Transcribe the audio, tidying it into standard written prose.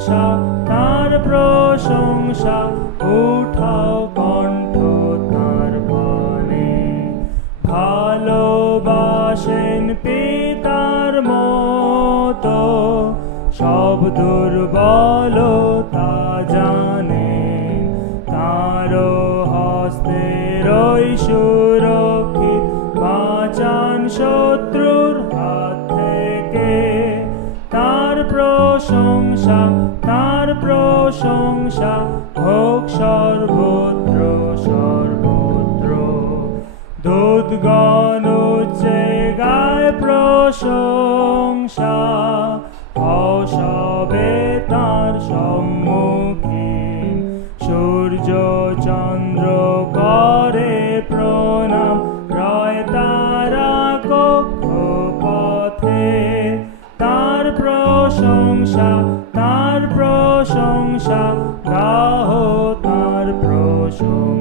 প্রশংসা, তার প্রশংসা, উঠাও কণ্ঠ তার পানে। ভালোবাসেন পিতার মতো, সব দুর্বলতা জানেন, তার হস্তের সুরক্ষিত, বাঁচান শত্রুর হাত থেকে। তার প্রশংসা, তার প্রশংসা, হোক সর্বত্র সর্বত্র। দূতগণ উচ্চে গায় প্রশংসা, হও সবে তার সম্মুখীন। সূর্য চন্দ্র করে প্রণাম, রয় তারা কক্ষপথে। তার প্রশংসা, তার প্রশংসা, গাও তার প্রশংসা।